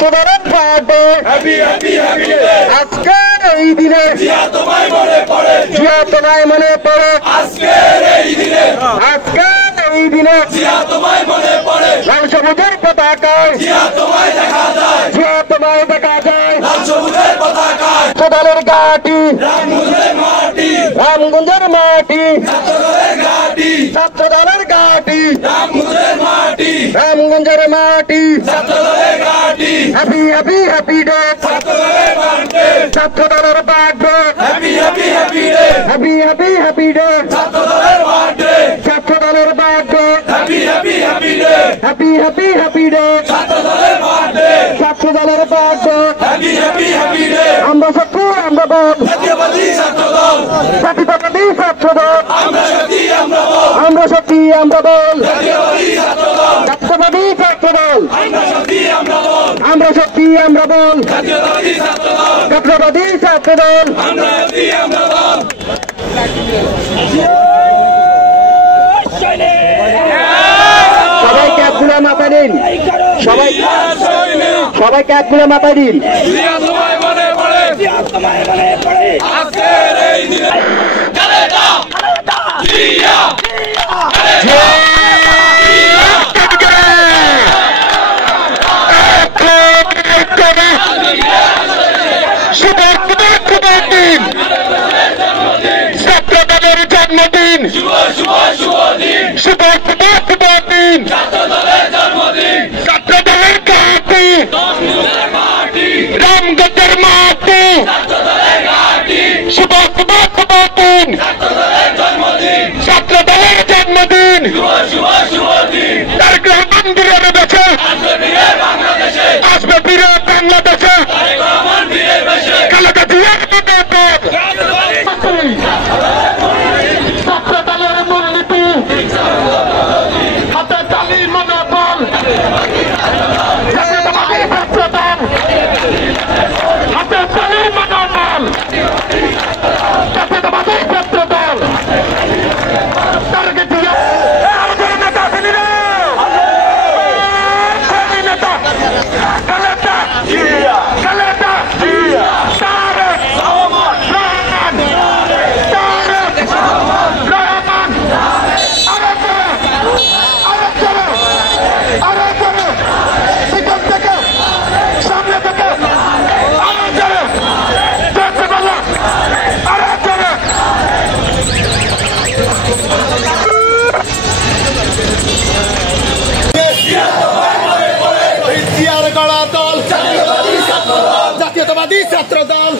ছাত্রদলের বার্থডে আজকের এই দিনে জিয়া তোমায় মনে পড়ে আজকের এই দিনে লাল সবুজের পতাকায় জিয়া তোমায় দেখা যায় ছাত্রদলের ঘাটি রামগঞ্জের মাটি ছাত্রদলের ঘাটি রামগঞ্জের মাটি হ্যাপি হ্যাপি হ্যাপি ডে ছাত্রদলের birthday happy happy happy day ছাত্রদলের birthday happy happy happy day ছাত্রদলের বার্থডে আমরা শক্তি আমরা বল জাতীয়বাদী ছাত্রদল আমরা শক্তি আমরা বল জাতীয়বাদী ছাত্রদল আমরা শক্তি আমরা বল জাতীয়বাদী ছাত্রদল সবাই ক্যাপগুলো মাথায় দিন সবাই ক্যাপগুলো মাথায় দিন ছাত্রদলের জন্মদিন শুভদিন ছাত্রদলের ঘাটি রামগঞ্জের মাটি শুভদিন ছাত্রদলের জন্মদিন তারেক রহমান বীরের দেশে আসবে বীরে বাংলাদেশে খালেদা জিয়ার ছাত্রদলের মূলনীতি হাতে তালি মনোবল জাতীয়তাবাদী ছাত্রদল হাতে তালি মনোবল জাতীয়তাবাদী ছাত্রদল তারেক জিয়া আমাদের নেতা নেতা খালেদা জিয়া তারেক জাতীয়তাবাদী ছাত্রদল